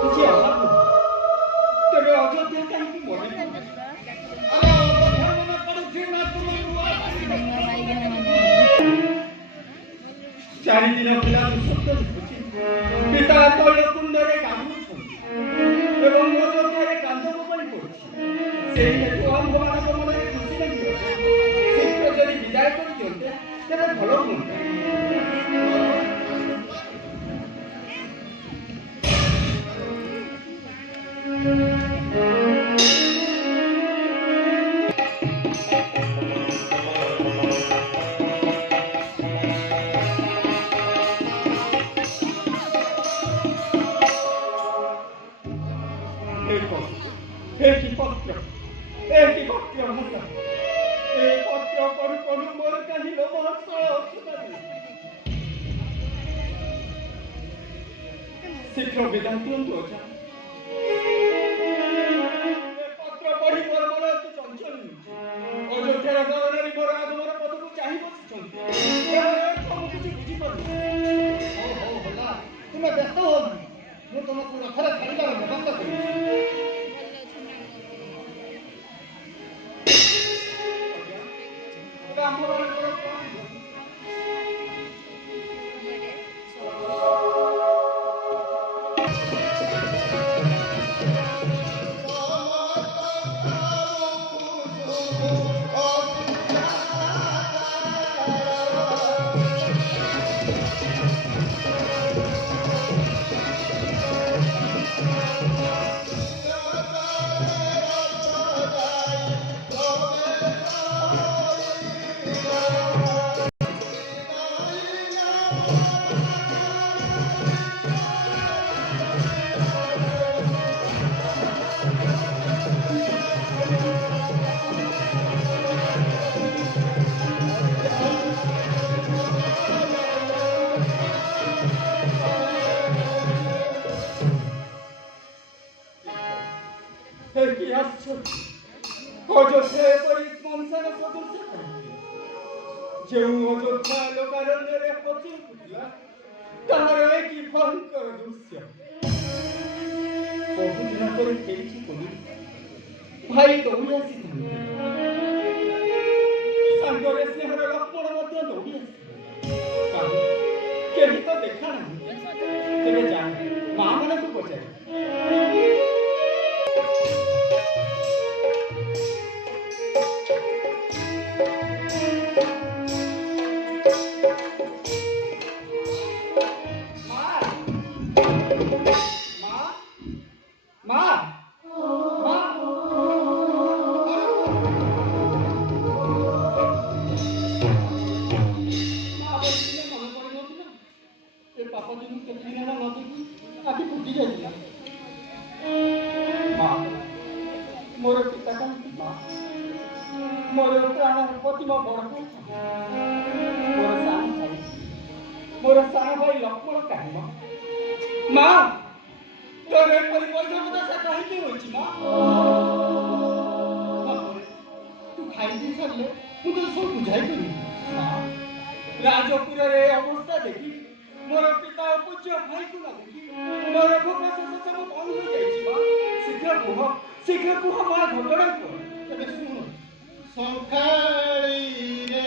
କିଛି ଅଭାବ ନାହିଁ। ତେବେ ଅଯୋଧ୍ୟା କାହିଁକି ମନେ ପଡ଼ୁଛି? ଆରେ ଅଯୋଧ୍ୟା ମନେ ପଡ଼ୁଛି ନା ତୁମ ନୂଆ ଚାରିଦିନ ପିଲା ସ୍ୱପ୍ନ ଦେଖୁଛି ପିତା ତୈଳ କୁଣ୍ଡରେ ଗାଧୁଛନ୍ତି ଏବଂ ଅଯୋଧ୍ୟାରେ କାନ୍ଦ ପକାଇ ପଡୁଛି। ସେଇ ହେତୁ ଆମ୍ଭମାନଙ୍କ ମନରେ ଖୁସି ଲାଗିବ। ଶୀଘ୍ର ଯଦି ବିଦାୟ କରିଦିଅନ୍ତେ ତେବେ ଭଲ ହୁଅନ୍ତା। ଶୀଘ୍ର ବିଦାୟ ଦିଅନ୍ତୁ ଅଜା। ପତ୍ର ପଢି ମୋର ମନ ଅତି ଚଞ୍ଚଳ ହେଉଛି। ଅଯୋଧ୍ୟାର ଗରଣରେ ମୋର ଆଗମନ ପଦକୁ ଚାହିଁ ବସିଛନ୍ତି। ମୁଁ କିଛି ବୁଝିପାରୁନି। ହଉ ହେଲା, ତୁମେ ବ୍ୟସ୍ତ ହୁଅ ନାହିଁ। ମୁଁ ତୁମକୁ ରଥରେ ଛାଡ଼ିବାର ବ୍ୟବସ୍ଥା କରିବି। ଆମ୍ଭମାନଙ୍କର ଅଯୋଧ୍ୟା ଏପରି ଶ୍ମଶାନ ସଦୃଶ ଯେଉଁ ଅଯୋଧ୍ୟା ଲୋକାରଣ୍ୟରେ ପଚି ଉଠିଲା ତାହାର ଏ କି ଭୟଙ୍କର ଦୃଶ୍ୟ। ବହୁଦିନ ପରେ ଫେରିଛି ବୋଲି ଭାଇ ଦୌଡ଼ି ଆସିଥାନ୍ତି। ସାଙ୍ଗରେ ସ୍ନେହର ଲକ୍ଷ୍ମଣ ମଧ୍ୟ ଦୌଡ଼ି ଆସିଥିଲେ। କେହି ତ ଦେଖା ନାହିଁ। ତେବେ ଯାଏ ମା ମାନଙ୍କୁ ପଚାରେ। ମୋର ପିତା କାହିଁକି ମା? ମୋର ପ୍ରାଣପତିମ ବଡ଼ ମୋର ସାନ ଭାଇ ଲକ୍ଷ୍ମଣ କାହିଁ ମା? ତୋର ଏପରି ବୈଧବତା କାହିଁକି ହୋଇଛି ମା? ତୁ ଖାଇଦେଇ ସାରିଲେ ମୁଁ ତ ସବୁ ବୁଝାଇ କରିବି। ରାଜପୁରରେ ଅବସ୍ଥା ଦେଖି ମୋର ପିତା ପୂଜ୍ୟ ଭାଇକୁ ନ ଦେଖି ମୋର ଭୋଗ ଶେଷ ସବୁ ବନ୍ଦ ହୋଇଯାଇଛି ମା। ଶୀଘ୍ର କୁହ ମା ଘଟଣା କୁହ। ତେବେ ଶୁଣ। ସକାଳିରେ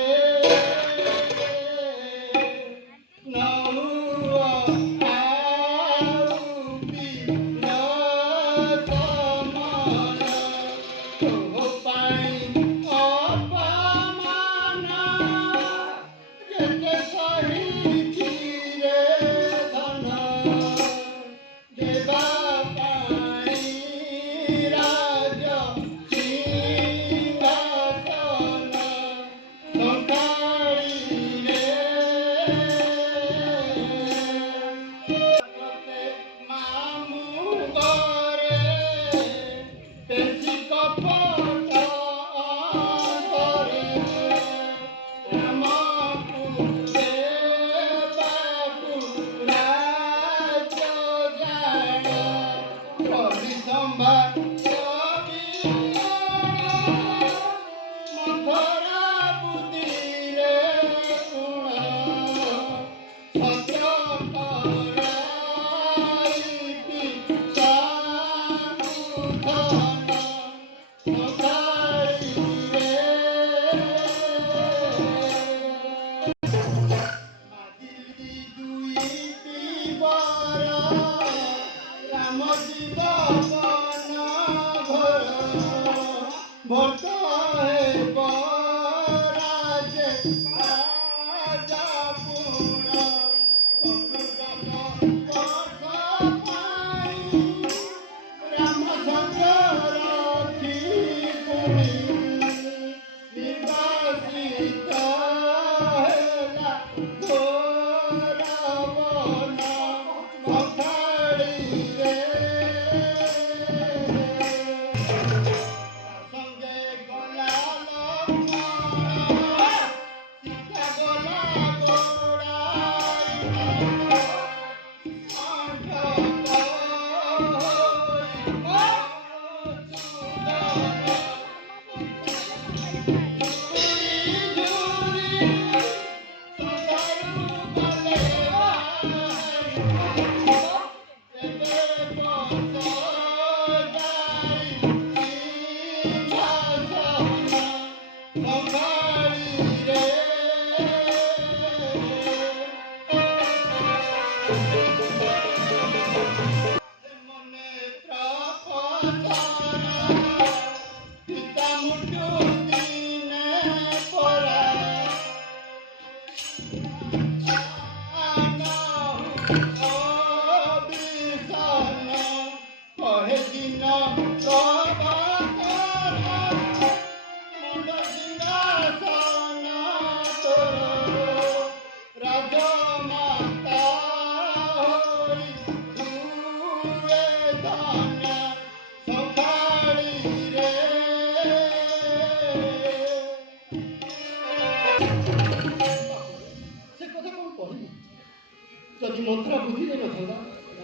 ଯଦି ମନ୍ଥରା ବୁଦ୍ଧି ଦେଇନଥାନ୍ତା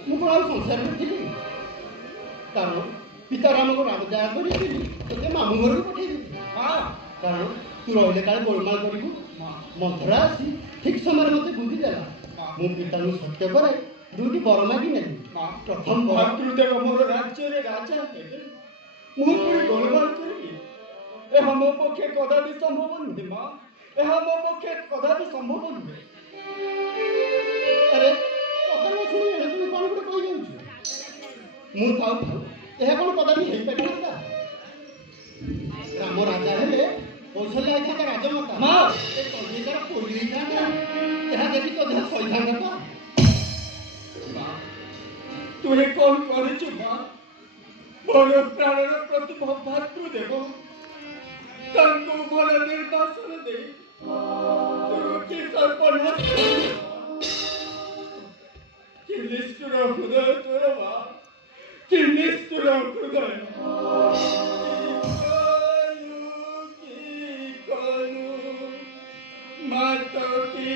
ମୁଁ କ'ଣ ଆଉ ସଂସାରରେ ଥିଲି? କାରଣ ପିତାରାମକୁ ଦୟା କରିଥିଲି ତୋତେ ମାମୁଁ ଘରକୁ ପଠେଇଦେବି। କାରଣ ତୁ ରହିଲେ କାଳେ ଗୋଳମାଳ କରିବୁ। ମନ୍ଥରା ଆସି ଠିକ୍ ସମୟରେ ମୋତେ ବୁଦ୍ଧି ଦେଲା। ମୁଁ ପିତାଙ୍କୁ ସତ୍ୟ କରାଇ ଦୁଇଟି ବର ମାଗି ନେଲି। ପ୍ରଥମ ଭାତୃଦେବ ମୋର ରାଜ୍ୟରେ ରାଜା ହେବେ, ମୁଁ ପୁଣି ଗୋଳମାଳ କରିବି। ଏହା ମୋ ପକ୍ଷେ କଦାପି ସମ୍ଭବ ନୁହେଁ ମା, ଏହା ମୋ ପକ୍ଷେ କଦାପି ସମ୍ଭବ ନୁହେଁ। ଆରେ କଥା ନ ଶୁଣି ଏଣେ ଶୁଣି କ'ଣ ଗୋଟେ କହିଯାଉଛୁ? ମୁଁ ଥାଉ ଥାଉ ଏହା କ'ଣ କଦାପି ହେଇପାରିଥାନ୍ତା? ରାମ ରାଜା ହେଲେ କୌଶଲ୍ୟା ହେଇଥାନ୍ତା ରାଜମାତା, ମା ଏ କଲିକାର ପୋଡ଼ି ହେଇଥାନ୍ତା। ଏହା ଦେଖି ତ ଦେହ ସହିଥାନ୍ତା ତ? ମା ତୁ ଏ କ'ଣ କରିଛୁ ମା? ମୋର ପ୍ରାଣର ପ୍ରତିଭା ଭାତୃଦେବ ତାଙ୍କୁ ଭଲ ନିର୍ବାସନ ଦେଇ କି ସର୍ବନାଶ କି ନିଷ୍ଠୁର ହୃଦୟ ତୋର ମା, କି ନିଷ୍ଠୁର ହୃଦୟ। ମାତ କି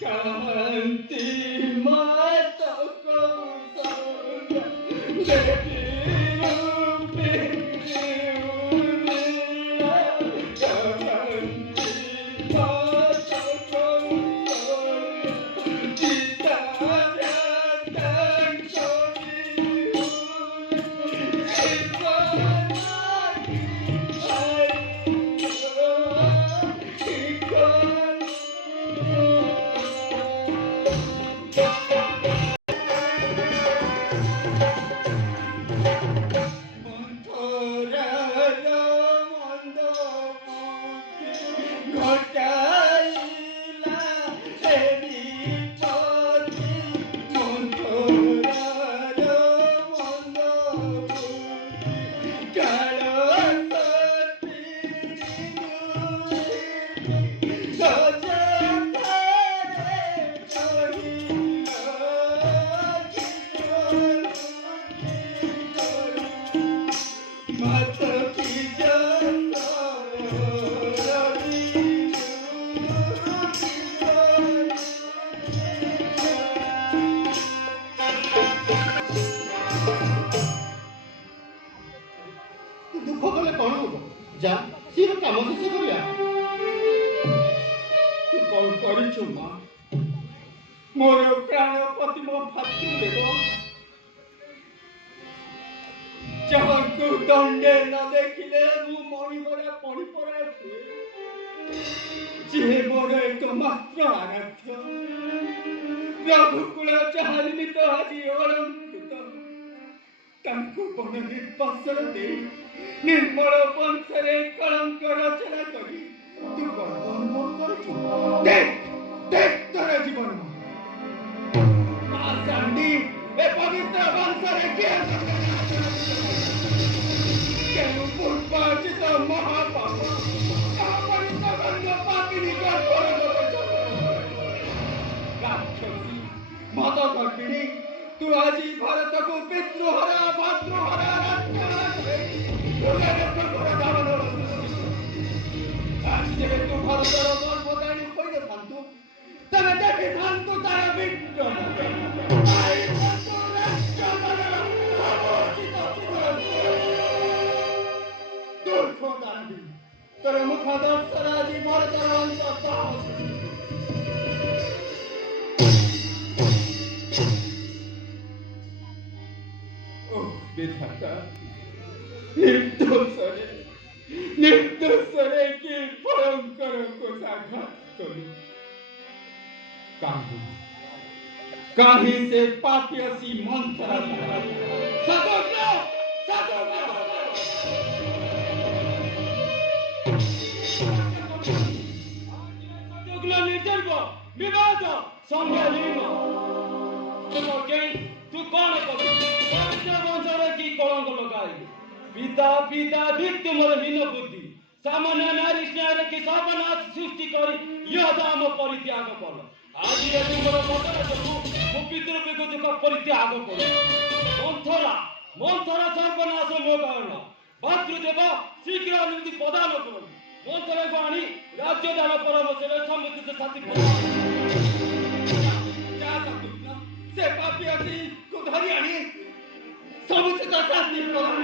কান্তি মাতা কৌশল্যা দেবী রূপে উর্মিলা কান্তি মাতা কৌশল্যা চিতা ଦୁଃଖ କଲେ କଣ ହବ? ଯା ସିଏ କାମ ଶେଷ କରିବା। ତୁ କଣ କରିଛୁ ମା? ମୋର ପ୍ରାଣପତି ମୋ ଭାତୃଦେବ ଯାହାଙ୍କୁ ଦଣ୍ଡେ ନ ଦେଖିଲେ ମୁଁ ମଣିଭରା ପଡ଼ିପରା ହୁଏ, ଯିଏ ମୋର ଏକମାତ୍ର ଆରାଧ୍ୟ ପ୍ରଭୁକୁଳ ଯାହା ନିମିତ୍ତ ଆଜି ଅଳଙ୍କୃତ, ତାଙ୍କୁ ବନ ନିର୍ବାସନ ଦେଇ ନିର୍ମଳ ବଂଶରେ କଳଙ୍କ ରଚନା କରି ତୁ ଗର୍ବ ଅନୁଭବ କରୁଛୁ। ଦେଖ ତୋର ଜୀବନ ଆସାଣ୍ଡି ଏ ପବିତ୍ର ବଂଶରେ କେଉଁ ପୂର୍ବାର୍ଜିତ ମହାପାପ ରାକ୍ଷସୀ ମଦ ଗର୍ଭିଣୀ ତୁ ଆଜି ଭାରତକୁ ପିତୃହରା ଭାତୃହରା ଆଜି ଯେବେ ତୁ ଭାରତର ଗର୍ଭଦାନୀ ହୋଇନଥାନ୍ତୁ ତେବେ ଦେଖିଥାନ୍ତୁ ତାର ବିକ୍ରମ ତୋର ମୁଖ ଦର୍ଶନ ଆଜି ଭାରତର ଅନ୍ତଃ ବିଧାତା ନିର୍ଦ୍ଦୋଷରେ କି ଭୟଙ୍କରକୁ ସାଘାତ କଲୁ। କାହିଁ ସେ ପାପିୟସୀ ମନ୍ଥରା ନିର୍ଜୀବ ବିବାଦ ସଂଜ୍ଞାହୀନ ତୁ କଣ କଲୁ? ବଂଶରେ କି କଳଙ୍କ ଲଗାଇଲୁ? ପିତା ଭିକ୍ତିମର ହୀନ ବୁଦ୍ଧି ସାମାନ୍ୟ ନାରୀ ସ୍ନେହରେ କି ସର୍ବନାଶ ସୃଷ୍ଟି କରି ଆମ ପରିତ୍ୟାଗ କଲ। ଆଜି ଏ ତୁମର ମତର ଯୋଗୁଁ ମୁଁ ପିତୃପିକୁ ଦୁଃଖ ପରିତ୍ୟାଗ କରୁ। ମନ୍ଥରା ସର୍ବନାଶ ମୋ କାରଣ ଭାତୃଦେବ ଶୀଘ୍ର ଅନୁମତି ପ୍ରଦାନ କରନ୍ତୁ। ମନ୍ଥରାକୁ ଆଣି ରାଜ୍ୟଦାନ ପରାମର୍ଶରେ ସମୁଚିତ ଶାସ୍ତି ସେ ପାପି ଆସି ଧରି ଆଣି ସମୁଚିତ ଶାସ୍ତି ପ୍ରଦାନ।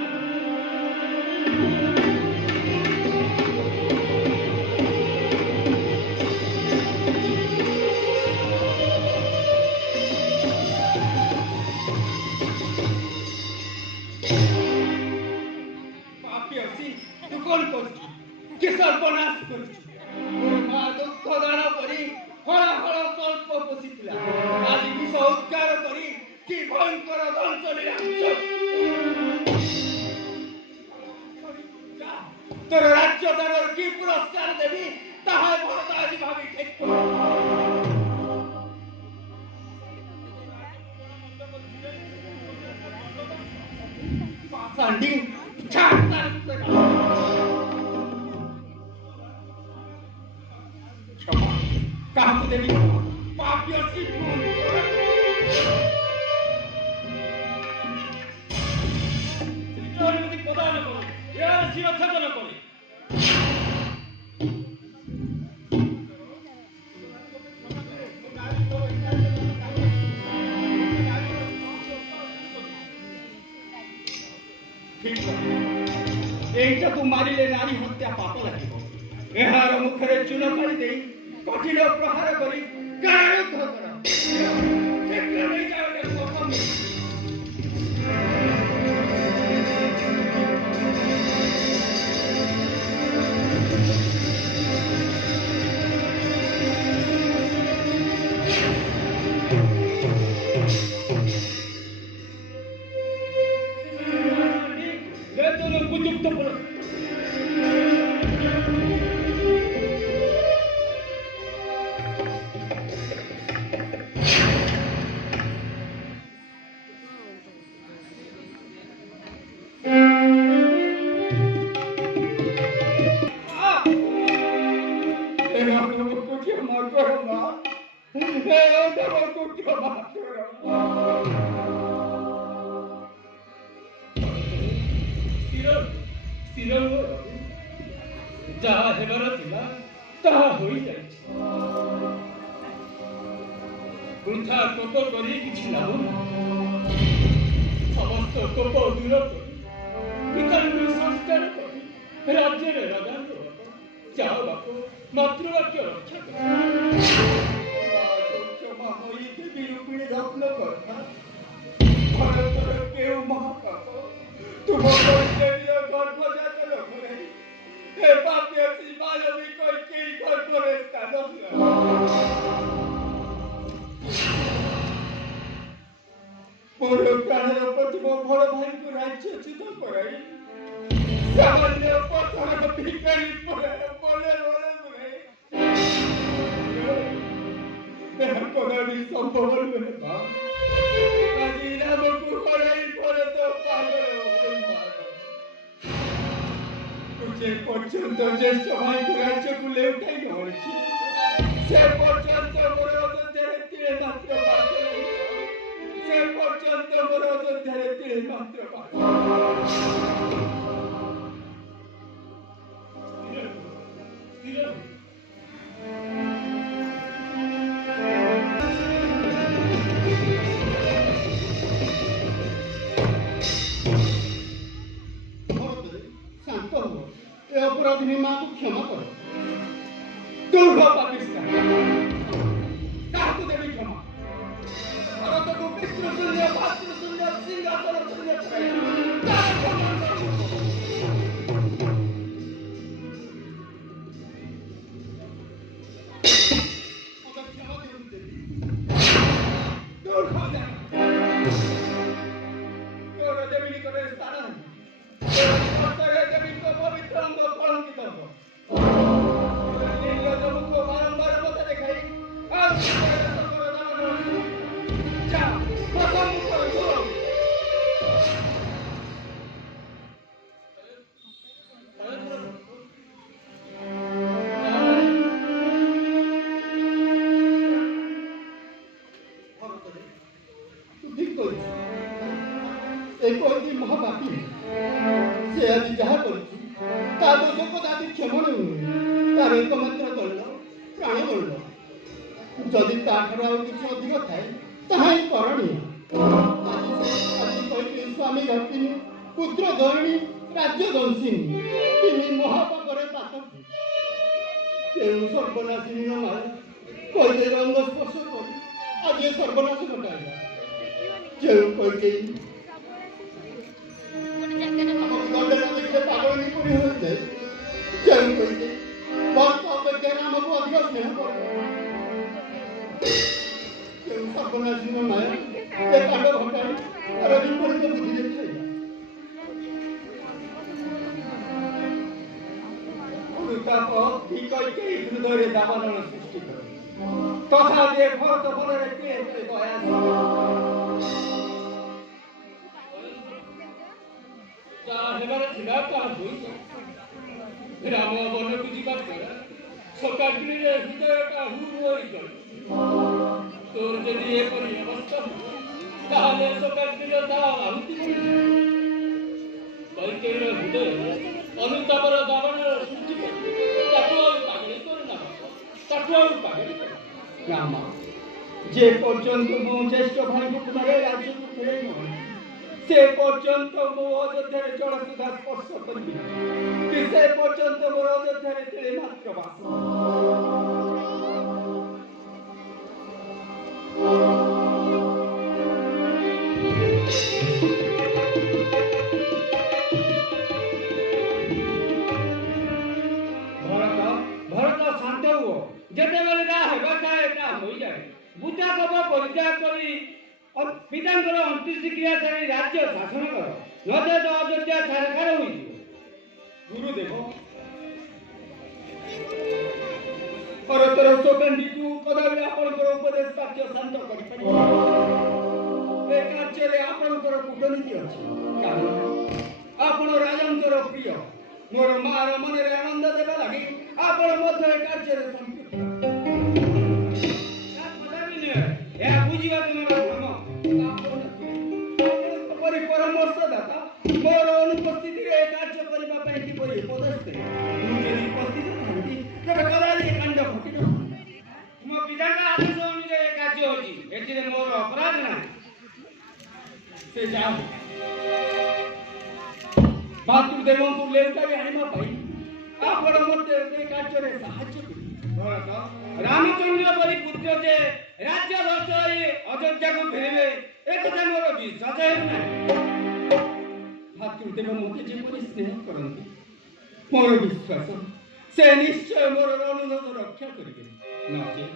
କି ସର୍ବନାଶ କରିଛୁ? ମା ଦୁଃଖ ଦାନ କରି ହଳ ହଳ ସ୍ୱଳ୍ପ ପୋଷିଥିଲା, ଆଜି ବିଷ ଉଦ୍ଗାର କରି କି ଭୟଙ୍କର ଦଂଶନୀରେ ତୋର ରାଜ୍ୟ ଦାନର କି ପୁରସ୍କାର ଦେବି ତାହା ଭରତ ଆଜି ଭାବି ଠିକ ପାଷାଣ୍ଡୀ କାହାକୁ ଦେବି? ପାପୀ ଅଛି ଅନୁମତି ପ୍ରଦାନ କରୁ, ଶିରଚ୍ଛେଦନ କରେ। ଝିଅକୁ ମାରିଲେ ନାରୀ ହତ୍ୟା ପାପ ଲାଗିବ। ଏହାର ମୁଖରେ ଚୂନ କାଢି ଦେଇ କଠିନ ପ୍ରହାର କରି କାରାରୁଦ୍ଧ କର। ଶୀଘ୍ର ନେଇଯାଅ ଏଟାକୁ। ଯାହା ହେବାର ଥିଲା ତାହା ହୋଇଯାଇଛି। ବୃଥା କୋପ କରି କିଛି ଲାଭ ନାହିଁ। ସମସ୍ତ କୋପ ଦୂର କରି ପିତାଙ୍କୁ ସଂସ୍କାର କରି ରାଜ୍ୟରେ ରାଜାଙ୍କ ଯାଅ ବାପ ମାତୃବାକ୍ୟ ରକ୍ଷା କର। ଯତ୍ନ କଥା ଭାରତର କେଉଁ ମହାପାପ ତୁମ ଗର୍ଭଜାତ ଲୋକରେ ଏ ପାପ୍ୟ ଶିବାଲବୀ କୈକେୟୀ ଗର୍ଭରେ ସ୍ଥାନ ମୋର ପ୍ରାଣର ପ୍ରତିମ ବଡ଼ ଭାଇଙ୍କୁ ରାଜ୍ୟଚ୍ୟୁତ କରାଇ ସାମାନ୍ୟ ପଥର ଭିକାରୀ ବଲେ ବୁଲାଇ ଏହା କଦାପି ସମ୍ଭବ ନୁହେଁ ମା। ଆଜି ରାମକୁ ହରାଇ ଭରତ ପାଗଳ ଯେ ପର୍ଯ୍ୟନ୍ତ ଜ୍ୟେଷ୍ଠ ଭାଇଙ୍କୁ ରାଜ୍ୟକୁ ଲେଉଟାଇ ନ ଆଣିଛି ସେ ପର୍ଯ୍ୟନ୍ତ ମୋର ଅଯୋଧ୍ୟାରେ ତିଳେ ମାତ୍ର ବାସ ନାହିଁ। ସେ ପର୍ଯ୍ୟନ୍ତ ମୋର ଅଯୋଧ୍ୟାରେ ତିଳେ ମାତ୍ର ବାସ। अपराधी मां को क्षमा करो। दुर्ग पाकिस्तान काहको देवी क्षमा भारत को पितृ शून्य भातृ शून्य सिंहासन शून्य महापापी से आज जहा दोष कदापि क्षमा नहीं तार एकमात्र दंड प्राण दंड जदि ताठर आउ किसी अधिक थाए ताहा ही करणीय। आज कही स्वामी घटिनी पुत्र धरिणी राज्य दंशिनी तीन महापापर पातकी तेणु सर्वनाशिनी माया कही रंग स्पर्श कर आज सर्वनाश घटाइला जो कही पागल नहीं होते चल करके बहुत अपेक्षा हमको अधिक स्नेह कर सर्वनाशी माया ये कांड घटाई और विपरीत बुद्धि देखा अनुताप ठीक करके हृदय दावानल सृष्टि कर तथा दे भरत बलरे के दया राम वन को जीवा सकाग्री हृदयटा हुई तोर जदि एपरी अवस्था ताहले सकाग्री आहुति कैकेयीर हृदय अनुतापर दावानल सृष्टि पागली रामा जे पर्यंत मो ज्येष्ठ भाई को पुनः राज्य को फेरे से पर्यंत मो अयोध्यारे जल सुधा स्पर्श करिबि कि से पर्यंत मोर अयोध्यारे तिळे मात्र बास যেতেবেলে যা হেবা চায় তা হয়ে যায় বুঝা কব পরিত্যাগ করি পিতাঙ্কর অন্ত্যেষ্টি ক্রিয়া সারি রাজ্য শাসন কর নচেত অযোধ্যা ছাড়খাড় হইଯିବ গুরুদেব পরতর শোকান্তিକୁ କଦାପି ଆପଣଙ୍କର ଉପଦେଶ କାର୍ଯ୍ୟ ଶାନ୍ତ କରିପାରିବ ଏ କାର୍ଯ୍ୟରେ ଆପଣଙ୍କର କୂଟନୀତି ଅଛି କାରଣ ଆପଣ ରାଜାଙ୍କର ପ୍ରିୟ ମୋର ମାର ମନରେ ଆନନ୍ଦ ଦେବା ଲାଗି ଆପଣ ମଧ୍ୟ ଏ କାର୍ଯ୍ୟରେ ସମ୍ପୃକ୍ତ ଏହା ବୁଝିବା ତୁମର ଧର୍ମ ପରି ପରାମର୍ଶଦାତା ମୋର ଅନୁପସ୍ଥିତିରେ ଏ କାର୍ଯ୍ୟ କରିବା ପାଇଁ କିପରି ଉପଦେଶ ଦେବେ ମୁଁ ଯଦି ଉପସ୍ଥିତ ଥାନ୍ତି ତେବେ କଦାପି ଏ କାଣ୍ଡ ଘଟିନ ମୋ ପିତାଙ୍କ ଆଦେଶ ଅନୁଯାୟୀ ଏ କାର୍ଯ୍ୟ ହୋଇଛି ଏଥିରେ ମୋର ଅପରାଧ ନାହିଁ ସେ ଯାଉ ମାତୃଦେବଙ୍କୁ ଲେଉଟାଇ ଆଣିବା ପାଇଁ ଆପଣ ମୋତେ ଏ କାର୍ଯ୍ୟରେ ସାହାଯ୍ୟ କରିବେ ଭରତ ରାମଚନ୍ଦ୍ର ପରି ପୁତ୍ର ଯେ ରାଜ୍ୟ ଭ୍ରଷ୍ଟ ହୋଇ ଅଯୋଧ୍ୟାକୁ ଫେରିବେ ଏକଥା ମୋର ବିଶ୍ୱାସ ହେଉନାହିଁ ମାତୃଦେବ ମୋତେ ଯେପରି ସ୍ନେହ କରନ୍ତି ମୋର ବିଶ୍ୱାସ ସେ ନିଶ୍ଚୟ ମୋର ଅନୁରୋଧ ରକ୍ଷା କରିବେ ନଚେତ୍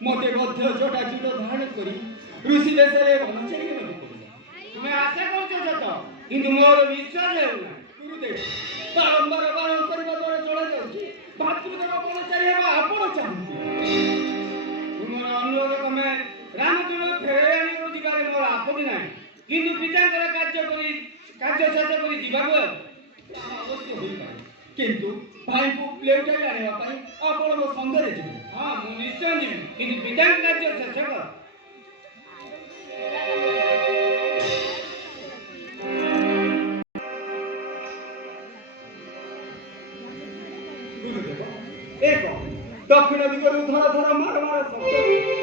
ମୋତେ ମଧ୍ୟ ଜଟାଜୁଟ ଧାରଣ କରି ଋଷି ଦେଶରେ ବନଚାରୀ ହେବାକୁ ପଡ଼ିବ ତୁମେ ଆଶା କରୁଛ ସତ କିନ୍ତୁ ମୋର ବିଶ୍ୱାସ ହେଉନାହିଁ ଗୁରୁଦେବ ବାରମ୍ବାର ବାରଣ କରିବା ଦ୍ୱାରା ଜଣାଯାଉଛି ମାତୃଦେବ ବନଚାରୀ ହେବା ଆପଣ ଚାହାନ୍ତି ତୁମର ଅନୁରୋଧ ତମେ ରାମଚନ୍ଦ୍ର ଫେରାଇ ଆଣିବାକୁ ଯିବାରେ ମୋର ଆପତ୍ତି ନାହିଁ କିନ୍ତୁ ପିତାଙ୍କର କାର୍ଯ୍ୟ ଶେଷ କରି ଯିବାକୁ ତାହା ଅବଶ୍ୟ ହୋଇପାରେ କିନ୍ତୁ ଭାଇଙ୍କୁ ଲେଉଟାଇ ଆଣିବା ପାଇଁ ଆପଣ ମୋ ସଙ୍ଗରେ ଯିବେ ହଁ ମୁଁ ନିଶ୍ଚୟ ଯିବି କିନ୍ତୁ ପିତାଙ୍କ କାର୍ଯ୍ୟ ଶେଷ କର ଗୁରୁଦେବ ଏକ ଦକ୍ଷିଣ ଦିଗରୁ ଧର ଧର ମାର ମାର ଶବ୍ଦ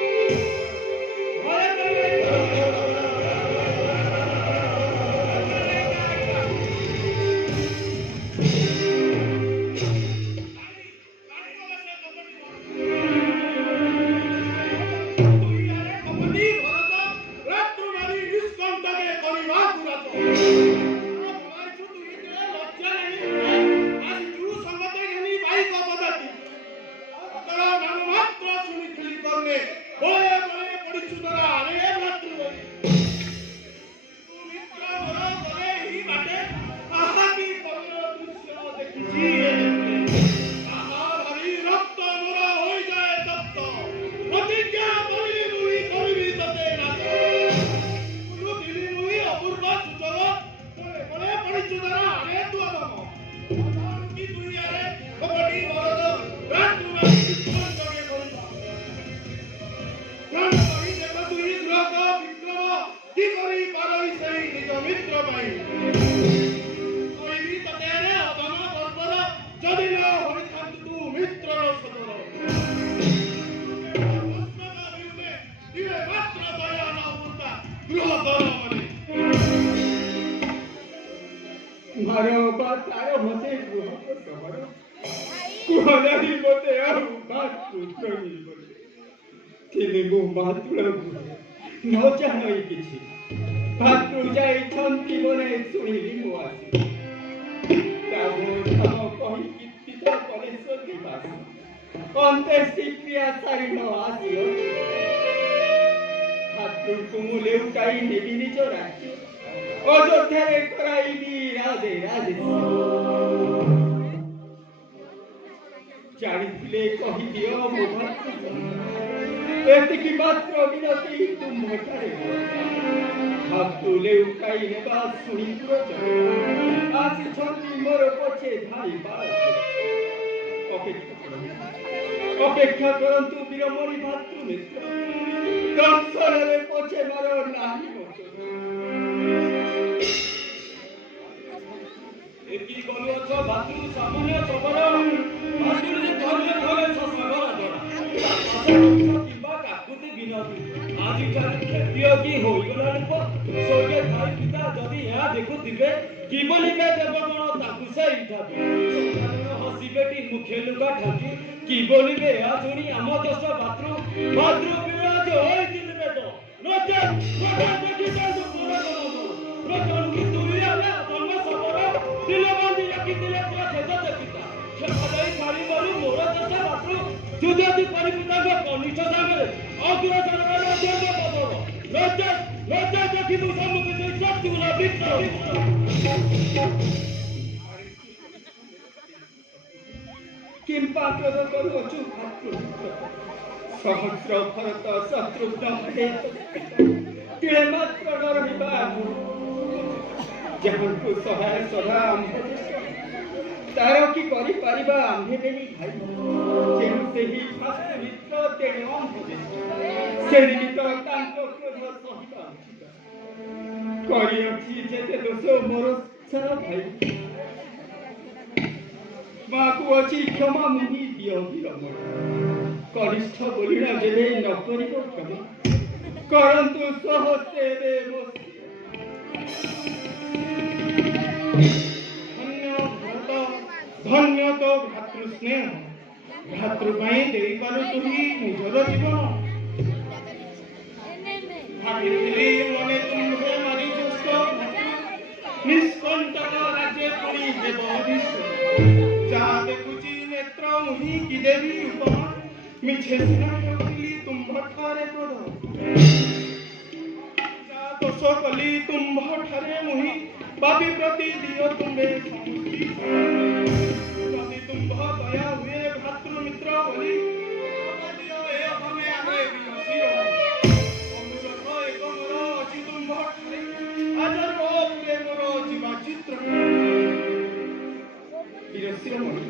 ଜାଣିଥିଲେ କହିଦିଅ ମୋ ଏତିକି ମାତ୍ର ବିନତି ତୁମ୍ଭଠାରେ ହାତୁ ଲେଉଟାଇ ନେବା ଶୁଣି ଆସିଛନ୍ତି ମୋର ପଛେ ଧାଇ ଅପେକ୍ଷା କରନ୍ତୁ ବୀରମଣି ଭାତୃମିତ୍ର ଦର୍ଶନରେ ପଛେ ମୋର ନାହିଁ ଏକି ଗଲୁଅଛ ଭାତୃ ସାମାନ୍ୟ ସବର ଭାତୃ ଯେ ଧନ୍ୟ ଧରେ ସସାଗର ଧରା କିମ୍ବା କାକୁତି ବିନତି ଆଜି କ୍ଷତି କି ହୋଇଗଲା ରୂପ ସ୍ୱର୍ଗେ ଭାଇ ପିତା ଯଦି দিবে কি বলিবে দেবগণ তাকু সেইঠাবে হসিবেটি মুখে লুকা ঠাকি কি বলিবে আজুনি আম দেশ ভাতৃ ভাতৃ বিরাজ হইছিলবে তো নচে দেখি তাঙ্কু পুরগণ প্রচন্ড কি তুলি আলে ধর্ম সবর দিলবন্দি রাখিলে পুরা শেষ দেখিতা সেখানেই ছাড়ি মারি মোর দেশ ভাতৃ যুদ্ধি পরিপিতাঙ্গ কনিষ্ঠ সাঙ্গে অগ্রসর করে অত্যন্ত পদর নচে দেখি তু সম্মুখে সেই শক্তিগুলা বিক্রম কিংবা ক্রোধ করুছু ভাতৃ সহস্র ভরত শত্রুঘ্ন তিଳେ মাত্র নরহিবা যাহাଙ୍କୁ ସହାୟ ସଦା ଆମ୍ଭ ତାର କି କରିପାରିବା ଆମ୍ଭେ ବେଲି ଭାଇ ଯେଣୁ ସେହି ଭାତୃମିତ୍ର ତେଣୁ ଆମ୍ଭ ସେ ନିମିତ୍ତ ତାଙ୍କ କ୍ରୋଧ ସହିବା ଉଚିତ କରିଅଛି ଯେତେ ଦୋଷ ମୋର ସାରା ଭାଇ ମାକୁ ଅଛି କ୍ଷମା ମୁହିଁ ଦିଅ ବିରମଣ କନିଷ୍ଠ ବୋଲିଣା ଯେବେ ନ କରିବ କ୍ଷମା କରନ୍ତୁ ସହସ୍ତେ ଏବେ ମୋ ଧନ୍ୟ ତ ଭ୍ରାତୃ ସ୍ନେହ ଭ୍ରାତୃ ପାଇଁ ଦେଇପାରୁ ତୁହି ନିଜର ଜୀବନ ଭାବିଥିଲି ମନେ ତୁମ୍ଭେ ମାରି ସୁସ୍ଥ ନିଷ୍କଣ୍ଟକ ରାଜ୍ୟ ପୁଣି ହେବ ଯାହା ଦେଖୁଛି ନେତ୍ର ମୁହିଁ କି ଦେବି ଉପମା ମିଛେ ସିନା ରଖିଲି ତୁମ୍ଭ ଠାରେ କ୍ରୋଧ ଯାହା ଦୋଷ କଲି ତୁମ୍ଭ ଠାରେ ମୁହିଁ ପାପି ପ୍ରତି ଦିଅ ତୁମ୍ଭେ ସମୁଷ୍ଟି ଯଦି ତୁମ୍ଭ ଦୟା ହୁଏ ଭାତୃ ମିତ୍ର ବୋଲି ଦିଅ ଏ ଅଭମେ ଆମେ ବିନଶିର ଅନୁରୋଧ ଏକ ମୋର ଅଛି ତୁମ୍ଭ ଠାରେ ଆଜର ପୁରେ ମୋର ଯିବା ଚିତ୍ର ବିରଶିରୋମଣି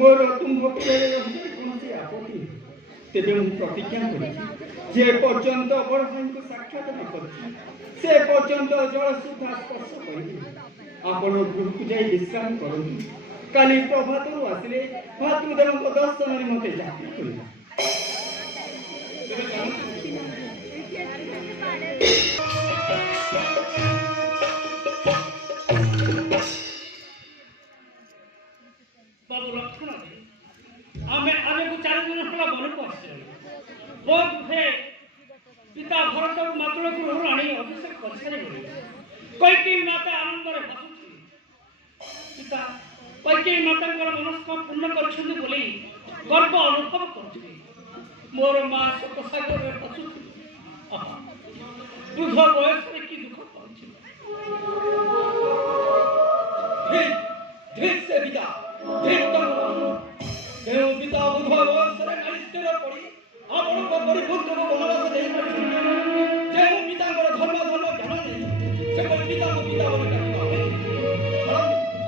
ମୋର ତୁମ୍ଭ ପ୍ରିୟରେ ରହିଲେ କୌଣସି ଆପତ୍ତି ତେବେ ମୁଁ ପ୍ରତିଜ୍ଞା କରିଛି ଯେ ପର୍ଯ୍ୟନ୍ତ ବଡ଼ ଭାଇଙ୍କୁ ସାକ୍ଷାତ ନ କରିଛି ସେ ପର୍ଯ୍ୟନ୍ତ ଜଳ ସୁଦ୍ଧା ସ୍ପର୍ଶ କରିବି ଆପଣ ଗୃହକୁ ଯାଇ ବିଶ୍ରାମ କରନ୍ତୁ କାଲି ପ୍ରଭାତରୁ ଆସିଲେ ଭାତୃଦେବଙ୍କ ଦର୍ଶନରେ ମୋତେ ଯାତ୍ରା କରିବା ବାବୁ ଲକ୍ଷ୍ମଣ ଆମେ ଆମକୁ 4 ଦିନ ହେଲା ବନକୁ ଆସିଲୁ ବହୁତ ହେ ପିତା ଭରତ ମାତୃ ଗୃହରୁ ଆଣି ଅଭିଷେକ କରିସାରିଲେଣି କୈକେୟୀ ମାତା ଆନନ୍ଦରେ ହସୁଛି ପିତା କୈକେୟୀ ମାତାଙ୍କର ମନସ୍କାମନା ପୂର୍ଣ୍ଣ କରିଛନ୍ତି ବୋଲି ଗର୍ବ ଅନୁଭବ କରୁଛି ମୋର ମା ଶୋକସାଗରରେ ହସୁଛି ବୃଦ୍ଧ ବୟସରେ କି ଦୁଃଖ ପାଉଛି ଠିକ ସେ ପିତା ତେଣୁ ପିତା ବୃଦ୍ଧ ବୟସରେ ନାଳିଷ୍ଠରେ ପଡ଼ି ଆପଣଙ୍କ ପରିପୁତ୍ରକୁ ବନବାସ ଦେଇପାରିଛନ୍ତି ଯେଉଁ ପିତାଙ୍କର ଧର୍ମ ଜ୍ଞାନ ନେଇ ସେପରି ପିତାଙ୍କୁ ପିତା ବୋଲି ଡାକିବା ହୁଏ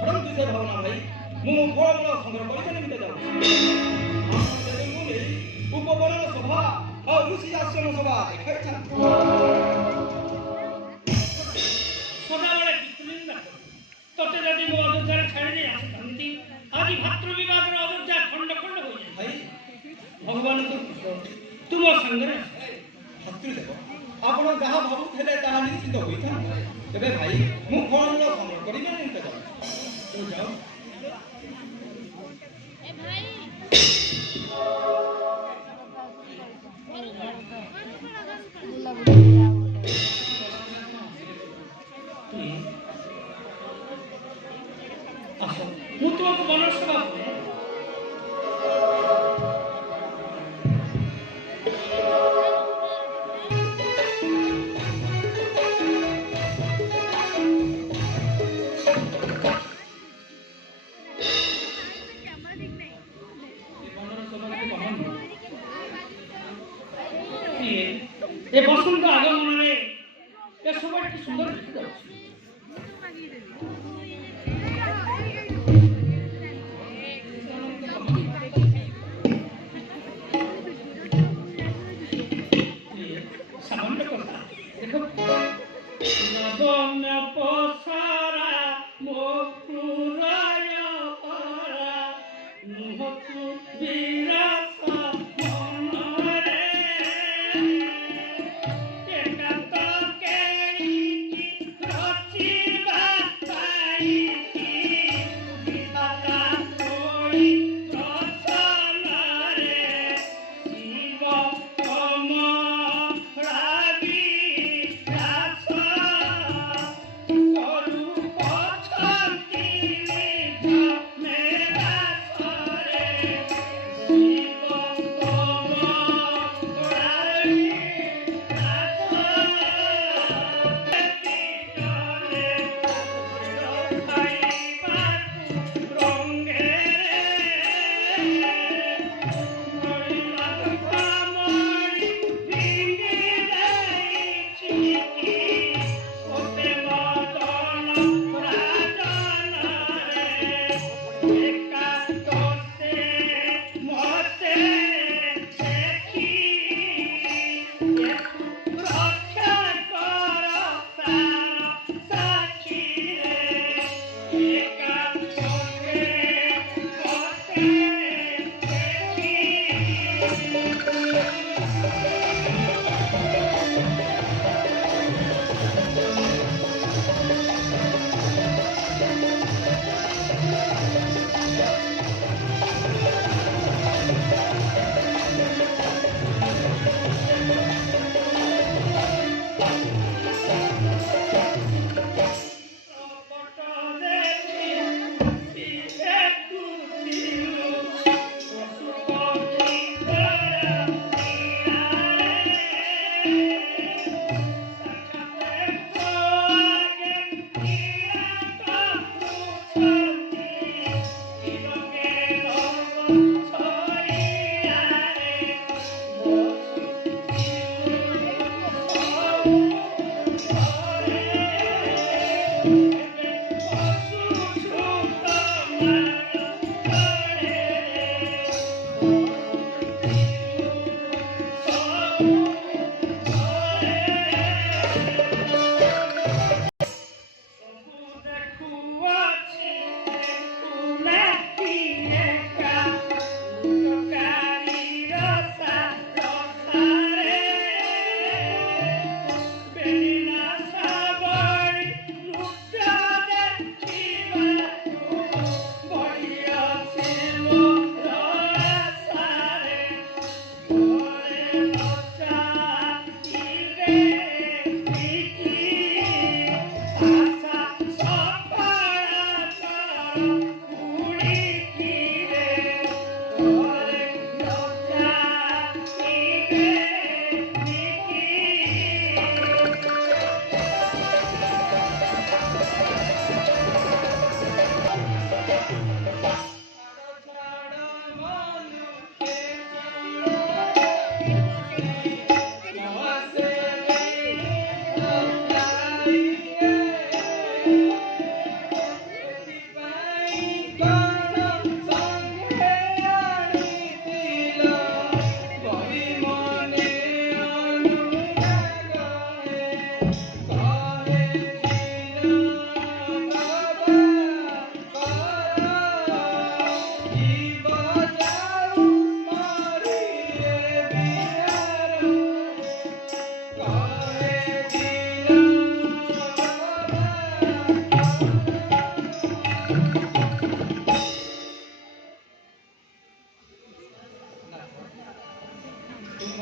ଛାଡ଼ନ୍ତୁ ସେ ଭାବନା ଭାଇ ମୁଁ ଫଳମୂଳ ସଂଗ୍ରହ କରି ନିମିତ୍ତ ଯାଉଛି ନେଇ ଉପବନ ସଭା ଆଉ ଋଷି ଆଶ୍ରମ ସଭା ଦେଖାଇଥାନ୍ତି ସଦାବେଳେ ବିସ୍ତୃତ ତତେ ଯଦି ମୁଁ ଅଯୋଧ୍ୟାରେ ଛାଡ଼ି ଦେଇ ଆସିଥାନ୍ତି ଆଜି ଭାତୃ ବିବାଦର ଅଯୋଧ୍ୟା ଖଣ୍ଡ ଖଣ୍ଡ ହୋଇଯାଏ ଭାଇ ଭଗବାନଙ୍କ ତୁମ ସାଙ୍ଗରେ ଭାତୃଦେବ ଆପଣ ଯାହା ଭାବୁଥିଲେ ତାହା ନିଶ୍ଚିତ ହୋଇଥାନ୍ତା ତେବେ ଭାଇ ମୁଁ ଫଳମୂଳ ସଂଗ୍ରହ କରିବେ ନିମିତ୍ତ ଯାଉଛି ମୁଁ ତୁମକୁ ବନସଭା ଏ ବସନ୍ତ ଆଗମନରେ ଏ ସଭା କି ସୁନ୍ଦର ଦେଖାଯାଉଛି ସାମାନ୍ୟ କଥା ଦେଖ ନବନ ପସାରା ମୋ ହୃଦୟ ପରା ମୁହକୁ ବିରାସ Bye.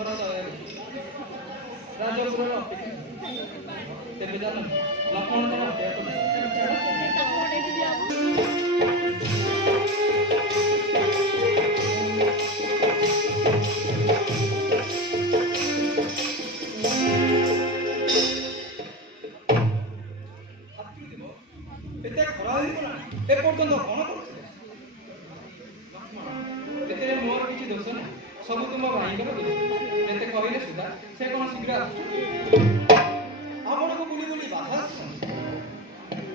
ଆପଣଙ୍କର ଦୟାରେ ରାଜପୁରର ଅପେକ୍ଷା ତେବେ ଜାଣ ଲକ୍ଷ୍ମଣଙ୍କର ଅପେକ୍ଷା ଏତେ ଖରା ହେଇଗଲା ଏପର୍ଯ୍ୟନ୍ତ କଣ କରୁଥିଲେ ଏଥିରେ ମୋର କିଛି ଦୋଷ ନାହିଁ ସବୁ ତୁମ ଭାଇଙ୍କର ଦୋଷ ଯେତେ କହିଲେ ସୁଦ୍ଧା ସେ କଣ ଶୀଘ୍ର ଆସୁଛନ୍ତି ଆପଣଙ୍କୁ ବୁଲି ବୁଲି ବାଧା ଆସୁଛନ୍ତି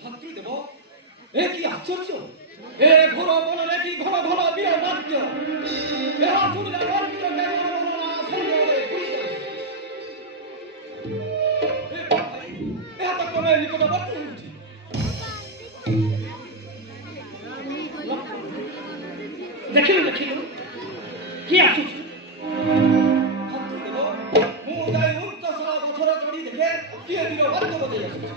ଭାତୃଦେବ ଏ କି ଆଶ୍ଚର୍ଯ୍ୟ ଏ ଘୋର ବନରେ କି ଘନ ଘନ ବୀର ନାଟ୍ୟ ଏହା ଶୁଣିଲା ରାଜ୍ୟ ସନ୍ଦେହରେ ଏହା ତ କ୍ରମେ ନିକଟବର୍ତ୍ତୀ ହେଉଛି ଦେଖିଲୁ କିଏ ଆସୁଛି ମୁଁ ଯାଇ ଉଚ୍ଚଶା ଗଛର ଚଢ଼ି ଦେଖେ କିଏ ବୀର ବାଦ୍ୟ ବଜାଇ ଆସୁଛି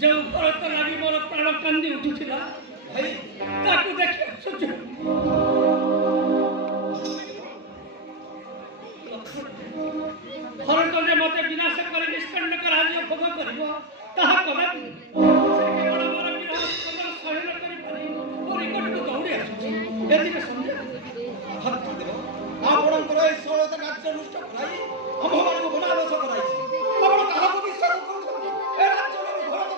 ଯେଉଁ ଭରତ ଲାଗି ମୋର ପ୍ରାଣ କାନ୍ଦି ଉଠୁଥିଲା ଭାଇ ତାକୁ ଦେଖି ଆସୁଛୁ ଭରତ ଯେ ମତେ ବିନାଶ କରି ନିଷ୍କଣ୍ଡକ ରାଜ୍ୟ ଭୋଗ କରିବ ତାହା କଦାପି କେବଳ ମୋର ବିରୋଧ ସହନ କରିପାରି ମୋ ନିକଟକୁ ଦୌଡ଼ି ଆସୁଛି ଏଥିରେ ସନ୍ଦେହ ଭାତୃଦେବ ଆପଣଙ୍କର ଏହି ଷୋଳତା କାର୍ଯ୍ୟ ନଷ୍ଟ କରାଇ ଆମ୍ଭମାନଙ୍କୁ ବନାବସ କରାଇଛି ଆପଣ କାହାକୁ ବିଶ୍ୱାସ କରୁଛନ୍ତି ଏ ରାଜ୍ୟର ଭରତ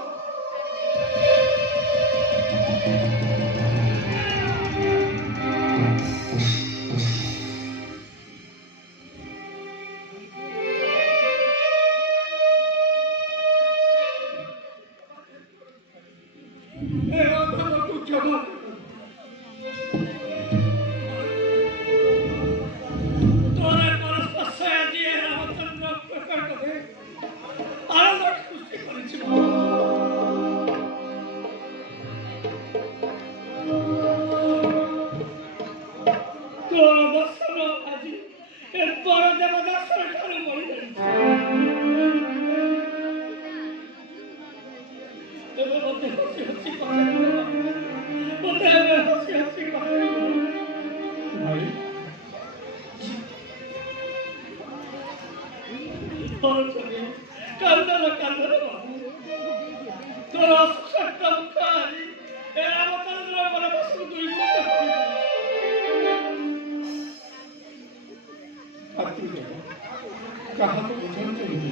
କାହାକୁ ବୁଝାଉଛନ୍ତି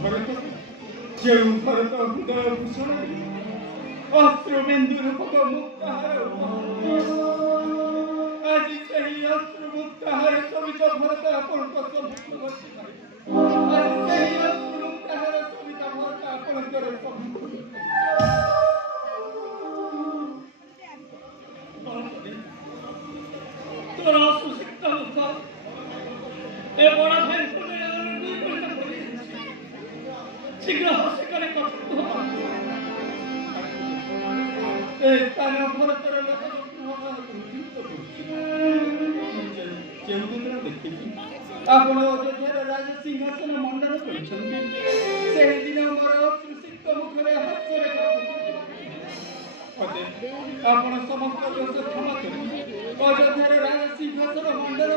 ଭରତ ଯେଉଁ ଭରତ ହୃଦୟ ଭୂଷଣରେ ଅଶ୍ରୁବିନ୍ଦୁ ରୂପକ ମୁକ୍ତାହାର ଆଜି ସେହି ଅଶ୍ରୁମୁକ୍ତାହାର ସବିତ ଭରତ ଆପଣଙ୍କ ସମ୍ମୁଖ ବସିଥାଏ ଆଜି ସେହି ଅଶ୍ରୁମୁକ୍ତାହାର ସବିତ ଭରତ ଆପଣଙ୍କର ସମ୍ମୁଖ ତୋର ସୁଶିକ୍ତ ମୁଖ ଏ ବଡ଼ ଭାଇ ଶୀଘ୍ର ହସି କରି ଏ ସ୍ଥାନ ଭରତର ଲୋକ ଯେଉଁଦିନ ଦେଖିବି ଆପଣ ଅଯୋଧ୍ୟାର ରାଜ ସିଂହାସନ ମଣ୍ଡନ କରିଛନ୍ତି ସେହିଦିନ ମୋର ସୁଶିକ୍ତ ମୁଖରେ ହାସ୍ୟରେ ଆପଣ ସମସ୍ତ ଦୋଷ କ୍ଷମା କରି ଅଯୋଧ୍ୟାର ରାଜ ସିଂହାସନ ମଣ୍ଡନ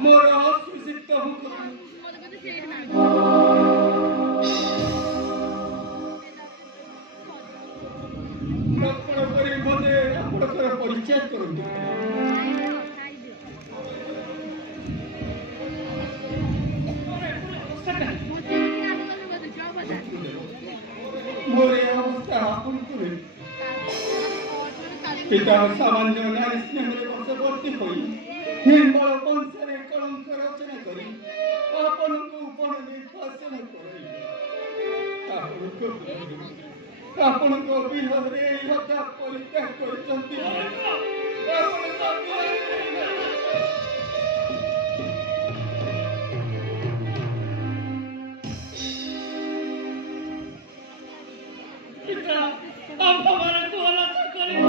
ମୋର ସୁଶିକ୍ତ ମୁଖ ରକ୍ଷଣ କରି ମୋତେ ଆପଣଙ୍କର ପରିଚୟ କରନ୍ତୁ ମୋର ଏ ଅବସ୍ଥା ଆପଣଙ୍କୁ ପିତା ସାମାନ୍ୟ ନାରୀ ସ୍ନେହରେ ବଶବର୍ତ୍ତୀ ହୋଇ ନିର୍ମଳ କଂସରେ କଳଙ୍କ ରଚନା କରି ଆପଣଙ୍କୁ ଉପଣ ନିର୍ବାସନ କରାଇଲେ। ଆପଣଙ୍କ ବିରୋଧରେ ଏହି ହତ୍ୟା ପରିତ୍ୟାଗ କରିଛନ୍ତି। ପିତା ଆମ୍ଭମାନଙ୍କୁ ଅନାଥ କରିବ।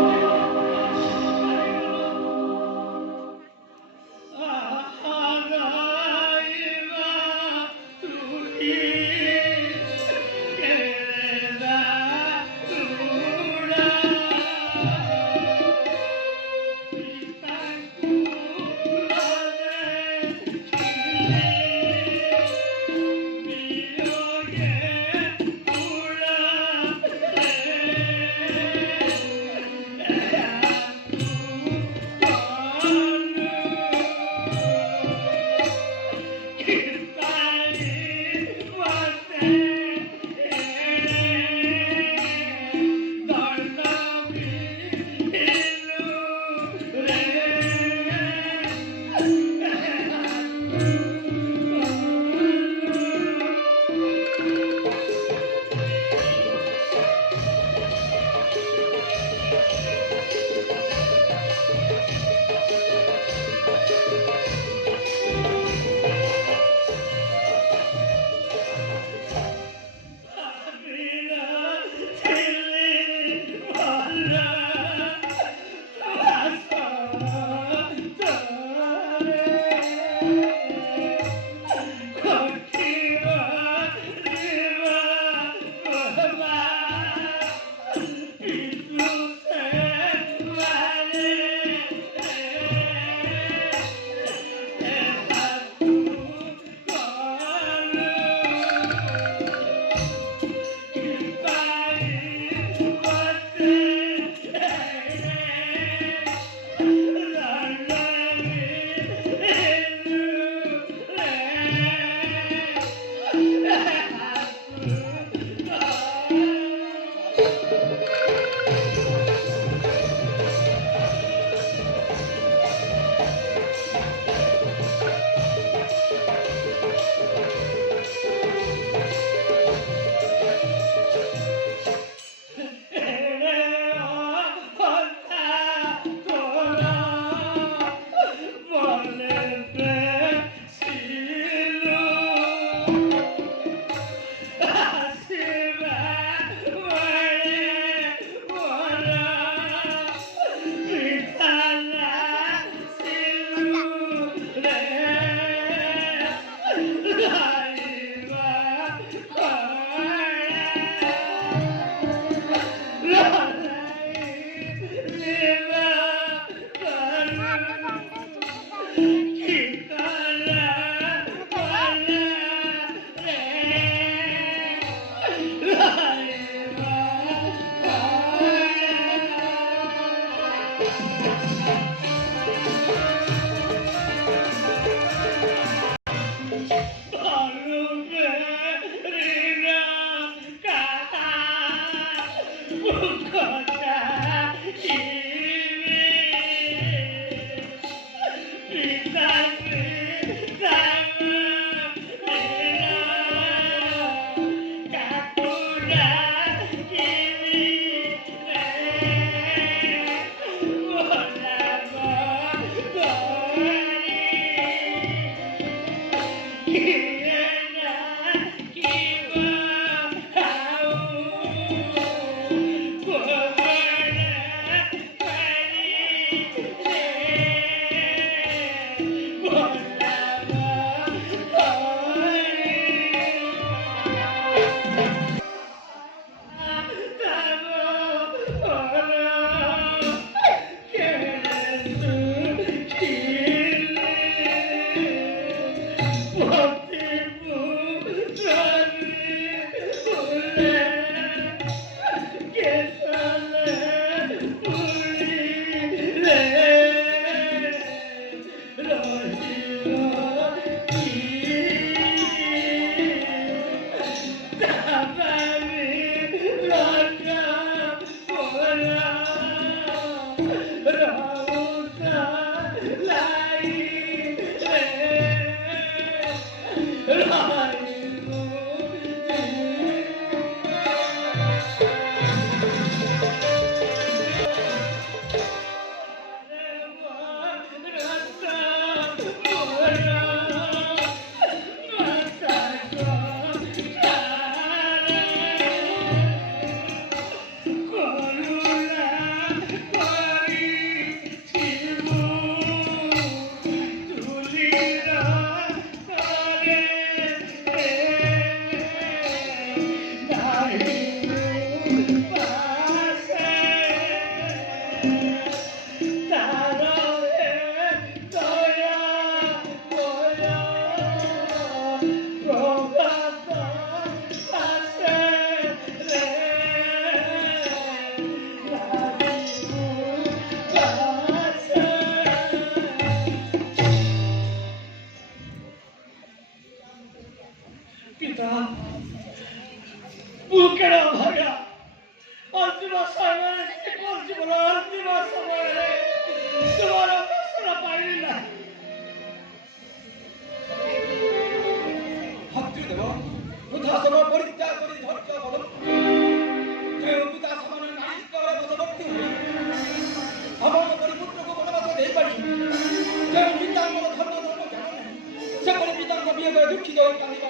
ଦୁଃଖିତ କାନ୍ଦିବା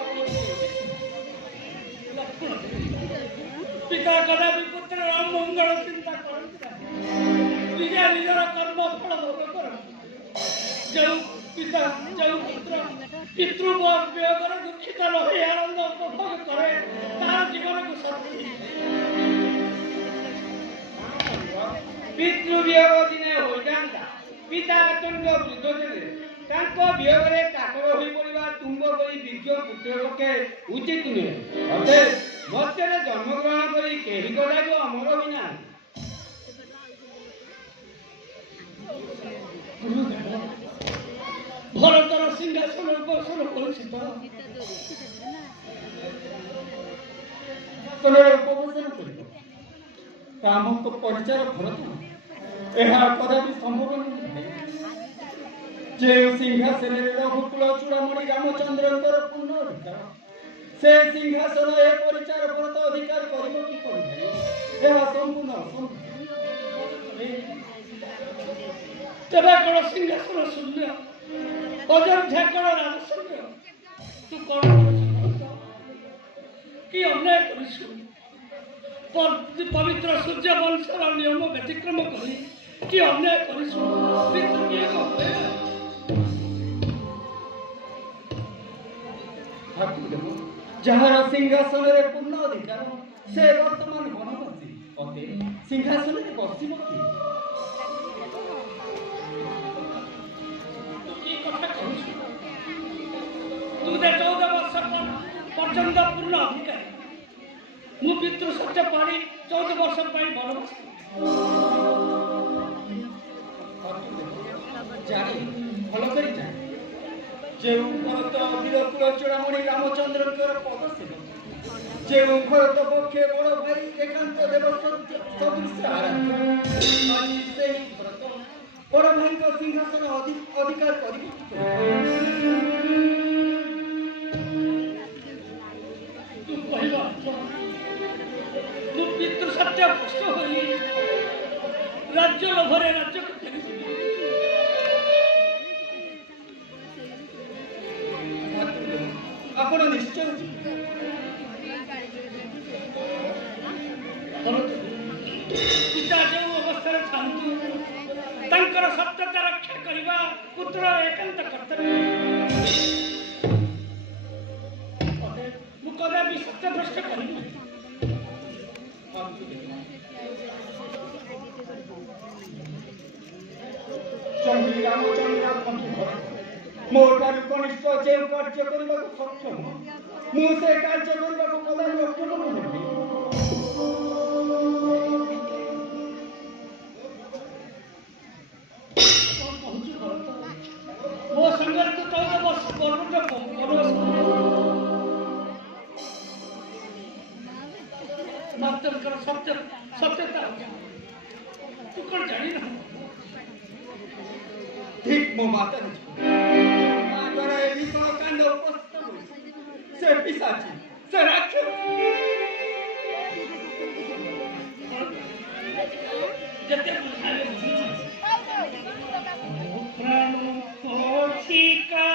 ଲକ୍ଷ୍ମଣ ପିତା କଦାପି ପୁତ୍ରର ମଙ୍ଗଳ ଚିନ୍ତା କରନ୍ତି ନାହିଁ। ନିଜେ ନିଜର କର୍ମ ଫଳ ଭୋଗ କରନ୍ତି। ଯେଉଁ ପିତା ଯେଉଁ ପୁତ୍ର ପିତୃ ବିୟୋଗରେ ଦୁଃଖିତ ରହି ଆନନ୍ଦ ଉପଭୋଗ କରେ ତାହାର ଜୀବନକୁ ଶକ୍ତି ପିତୃ ବିୟୋଗ ଦିନେ ହୋଇଯାଆନ୍ତା। ପିତା ଅତ୍ୟନ୍ତ ବୃଦ୍ଧ ଥିଲେ। ତାଙ୍କ ବିୟୋଗରେ କାକର ହୋଇ ପଡ଼ିବା ତୁଙ୍ଗ ପରି ବିଜ୍ଞ ପୁତ୍ର ପକ୍ଷେ ଉଚିତ ନୁହେଁ। ଅତଏବ ମର୍ତ୍ତ୍ୟରେ ଜନ୍ମଗ୍ରହଣ କରି କେହି କଦାପି ଅମର ହୋଇନାହାନ୍ତି। ଭରତର ସିଂହାସନ ଉପସନ କରୁଛି ତ ଉପବେଶନ କରିବ ରାମଙ୍କ ପରିଚାର ଭରତ ଏହା କଦାପି ସମ୍ଭବ ନୁହେଁ। ଯେଉଁ ସିଂହାସନରେ ରଘୁକୁଳ ଚୂଡ଼ାମଣି ରାମଚନ୍ଦ୍ରଙ୍କର ପୂର୍ଣ୍ଣ ଅଧିକାର ସେ ସିଂହାସନ ଏ ପରିଚାର ଭରତ ଅଧିକାର କରିବ କି କରିପାରିବ ଏହା ସମ୍ପୂର୍ଣ୍ଣ ଅସମ୍ଭବ। ତେବେ କଣ ସିଂହାସନ ଶୂନ୍ୟ ଅଯୋଧ୍ୟା କଣ ରାଜଶୂନ୍ୟ? ତୁ କଣ କରିଛୁ? କି ଅନ୍ୟାୟ କରିଛୁ? ପବିତ୍ର ସୂର୍ଯ୍ୟ ବଂଶର ନିୟମ ବ୍ୟତିକ୍ରମ କରି କି ଅନ୍ୟାୟ କରିଛୁ? ଯାହାର ସିଂହାସନରେ ପୂର୍ଣ୍ଣ ଅଧିକାର ସେ ବର୍ତ୍ତମାନ ବନବାସୀ ଅତେ ସିଂହାସନରେ ବସିବ କି? तुझे 14 वर्ष पर्यंत पूर्ण अधिकारी मु पितृ सत्य पाड़ी 14 वर्ष बनवास जानी भल कर ଯେଉଁ ଭରତ ବୀରକୁଳ ଚୂଡ଼ାମଣି ରାମଚନ୍ଦ୍ରଙ୍କର ପଦ ସେବକ ଯେଉଁ ଭରତ ପକ୍ଷେ ବଡ଼ ଭାଇ ଏକାନ୍ତ ଦେବ ସଦୃଶ ଆରାଧ୍ୟ ଆଜି ସେହି ଭରତ ବଡ଼ ଭାଇଙ୍କ ସିଂହାସନ ଅଧିକାର କରିବ। ତୁ କହିଲ ମୁଁ ପିତୃ ସତ୍ୟ ଭ୍ରଷ୍ଟ ହୋଇ ରାଜ୍ୟ ଲୋଭରେ ରାଜ୍ୟକୁ ଫେରିଯିବି। ଆପଣ ନିଶ୍ଚୟ ପିତା ଯେଉଁ ଅବସ୍ଥାରେ ଥାନ୍ତି ତାଙ୍କର ସତ୍ୟତା ରକ୍ଷା କରିବା ପୁତ୍ର ଏକାନ୍ତ କର୍ତ୍ତବ୍ୟ। ମୁଁ କଦାପି ସତ୍ୟଭ୍ରଷ୍ଟ କରିବି। ଚଣ୍ଡୀ ରାମଚନ୍ଦ୍ର ମୋ ଠାରୁ କନିଷ୍ଠ ଯେଉଁ କାର୍ଯ୍ୟ କରିବାକୁ ସକ୍ଷମ ମୁଁ ସେ କାର୍ଯ୍ୟ କରିବାକୁ କଦାପି ଅକ୍ଷମ ନୁହେଁ। ମୋ ସାଙ୍ଗରେ ତୁ 14 ବର୍ଷ ମାତଙ୍କର ସତ୍ୟତା ତୁ କଣ ଜାଣିନ? ଠିକ ମୋ ମାତା ଦ୍ୱାରା ଏ ବିକଳ କାଣ୍ଡ ଉପସ୍ଥିତ ହୋଇଛି। ସେ ପିଶାଚୀ ସେ ରାକ୍ଷସ ଯେତେ ପ୍ରାଣ ପଛିକା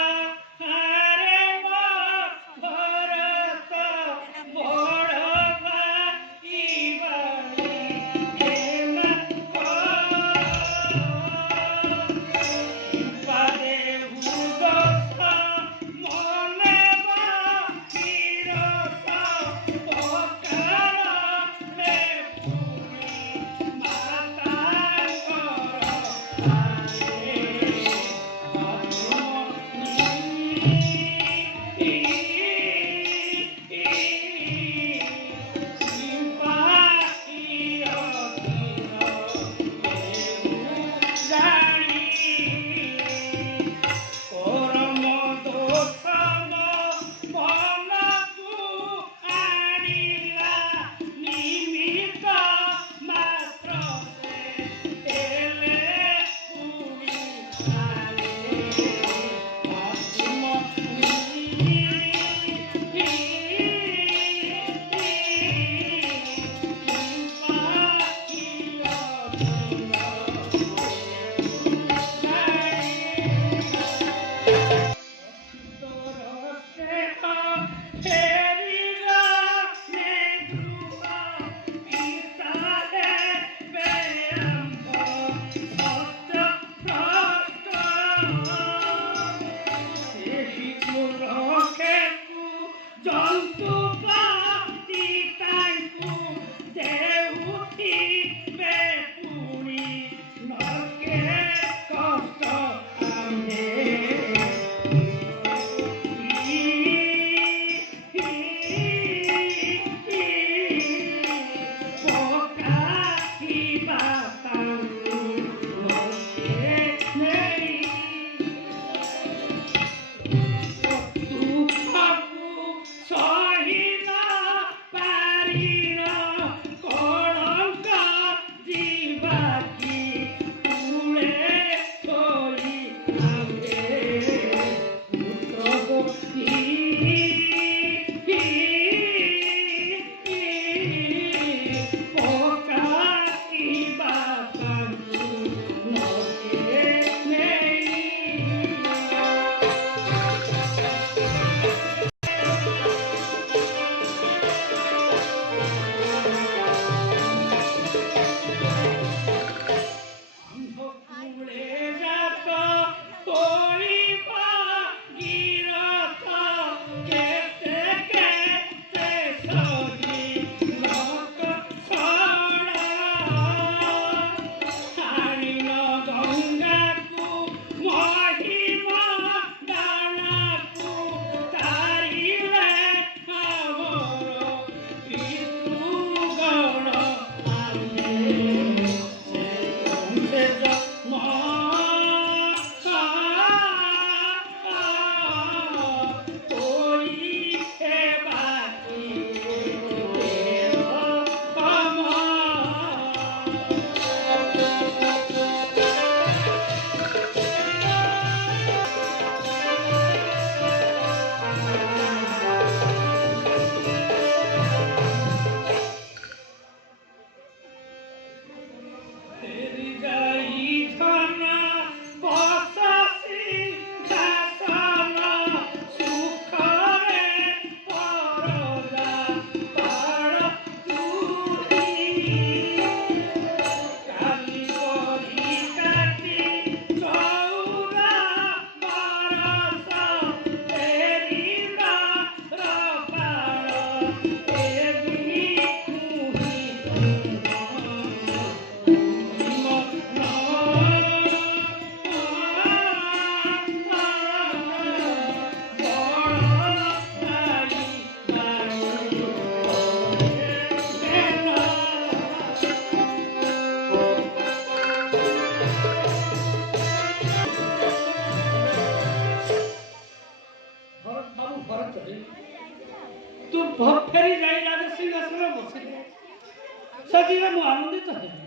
ସେଥିରେ ମୁଁ ଆନନ୍ଦିତ ହେବି।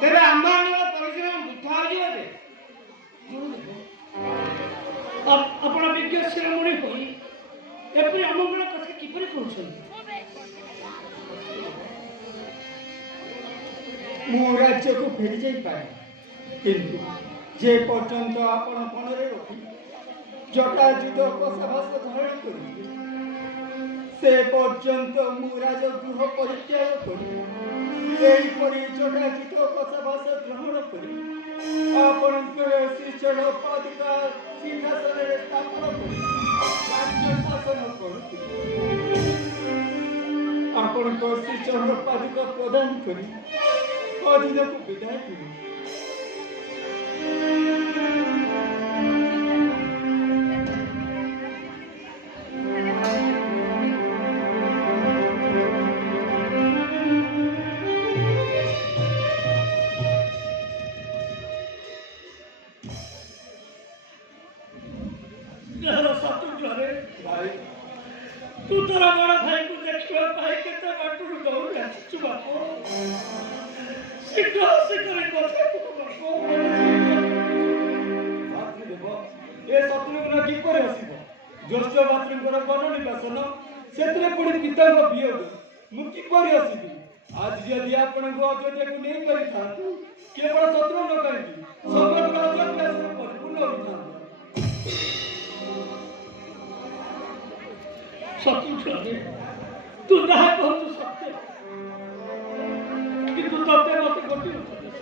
ତେବେ ଆମମାନଙ୍କର ପରିଶ୍ରମ ବୃଥା ହୋଇଯିବ ଯେ। ଆପଣ ବିଜ୍ଞ ଶିରୋମଣି ହୋଇ ଏପରି ଅମଙ୍ଗଳ କଥା କିପରି କରୁଛନ୍ତି? ମୁଁ ରାଜ୍ୟକୁ ଫେରି ଯାଇପାରେ, କିନ୍ତୁ ଯେ ପର୍ଯ୍ୟନ୍ତ ଆପଣ ମନରେ ରଖି ଜଟାଜୁଟ କଷାଭାଷ ଧାରଣ କରିବେ, ସେ ପର୍ଯ୍ୟନ୍ତ ମୁଁ ରାଜଗୃହ ପରିତ୍ୟାଗ କରି ଏହିପରି ଜଟାଜୁଟ କଷାଭାଷ ଗ୍ରହଣ କରି ଆପଣଙ୍କର ଶ୍ରୀଚରଣ ପାଦୁକା ସିଂହାସନରେ ସ୍ଥାପନ କରି ରାଜ୍ୟ ଶାସନ କରୁଥିଲି। ଆପଣଙ୍କ ଶ୍ରୀଚରଣ ପାଦୁକା ପ୍ରଦାନ କରି ଅଧୀନକୁ ବିଦାୟ ଦିଏ। ଭାଇ, ତୁ ତୋର ବଡ଼ ଭାଇକୁ ଦେଖିବା ପାଇଁ କେତେ ବାଟରୁ ଦୌଡ଼ି ଆସିଛୁ ବାପୁ। ଶୀଘ୍ର ଶୀଘ୍ର କଥା କୁହ ବାପୁ। ଭାତୃଦେବ, ଏ ଶତ୍ରୁଘ୍ନ କିପରି ଆସିବ? ଜ୍ୟେଷ୍ଠ ଭାତୃଙ୍କର ବନନିବାସନ, ସେଥିରେ ପୁଣି ପିତାଙ୍କ ବିୟୋଗ, ମୁଁ କିପରି ଆସିବି? ଆଜି ଯଦି ଆପଣଙ୍କୁ ଅଯୋଧ୍ୟାକୁ ନେଇ ପାରିଥାନ୍ତୁ, କେବଳ ଶତ୍ରୁଘ୍ନ କାହିଁକି ସମଗ୍ର ଅଯୋଧ୍ୟା ପରିପୂର୍ଣ୍ଣ ହୋଇଥାନ୍ତା। ଶତ୍ରୁଘ୍ନ, ତୁ ଯାହା କହୁଛୁ ସତ୍ୟ, କିନ୍ତୁ ତତେ ମତେ ଗୋଟିଏ ଉପଦେଶ,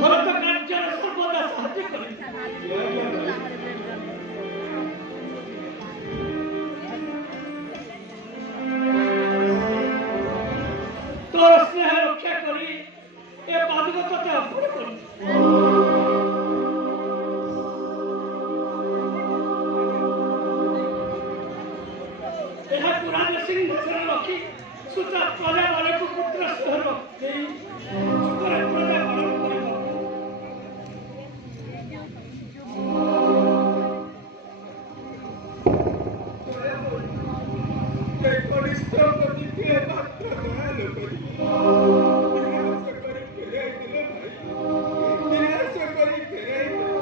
ଭରତ କାର୍ଯ୍ୟରେ ସର୍ବଦା ସାହାଯ୍ୟ କରିବି। ତୋର ସ୍ନେହ ରକ୍ଷା କରି ଏ ପାଦୁକ ତତେ ଅର୍ପଣ କରୁଛି। ସିଂହାସନ ରଖି ସୁତା ପ୍ରଜା ବାଳକୁ ପୁତ୍ର ସ୍ୱର ଦେଇ ସୁଖରେ ପ୍ରଜା ପାଳନ କରିବାକୁ। କନିଷ୍ଠ ପ୍ରତିକ୍ରିୟା ମାତ୍ର ଦୟାଲୁ କରି ନିରାଶ କରି ଫେରାଇ ଦେଲେ ଭାଇ, ନିରାଶ କରି ଫେରାଇ ଦେଲେ।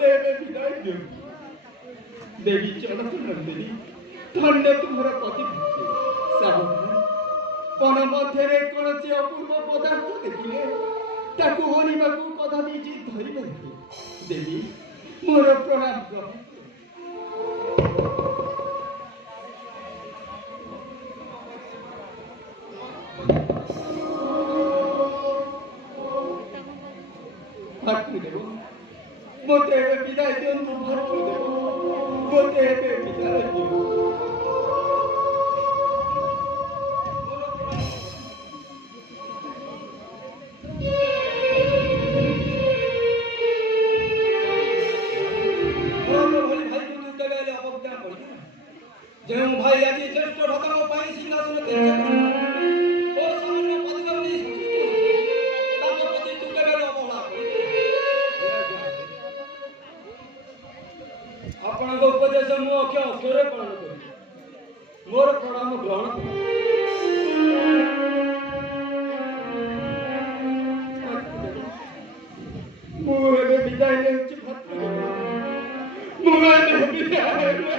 ମୋତେ ଏବେ ବିଦାୟ ଦିଅନ୍ତୁ। ଦେବୀ ଜନକ ନନ୍ଦିନୀ, ଧନ୍ୟ ତୁମର ପ୍ରତିଭୂତି। ସାବଧାନ, ବନ ମଧ୍ୟରେ କୌଣସି ଅପୂର୍ବ ପଦାର୍ଥ ଦେଖିଲେ ତାକୁ ହଣିବାକୁ କଦାପି ଜିଦ୍ ଧରିବ ନାହିଁ। ଦେବୀ, ମୋର ପ୍ରଣାମ ଗ୍ରହଣ କର। ଭାତୃଦେବ, ମୋତେ ଏବେ ବିଦାୟ ଦିଅନ୍ତୁ। ଭାତୃଦେବ, ମୋତେ ଏବେ ବିଦାୟ ଦିଅନ୍ତୁ। ଯେଉଁ ଭାଇ ଆଜି ଜ୍ୟେଷ୍ଠ ଢତଙ୍କ ପାଇଁ ସିଂହାସନ ଓ ସାମାନ୍ୟ ପଦକ ନେଇ ତାଙ୍କ ପ୍ରତି ତୁ କେବେ ଅବହେଳା ଆପଣଙ୍କ ଉପଦେଶ ମୁଁ ଅକ୍ଷରେ ପାଳନ କରିବି। ମୋର ପ୍ରଣାମ ଗ୍ରହଣ କର। ମୁଁ ଏବେ ବିଦାୟ ନେଉଛି। ଭାତୃଦେବ, ମୁଁ ଏବେ ବିଦାୟ ନେଉଛି।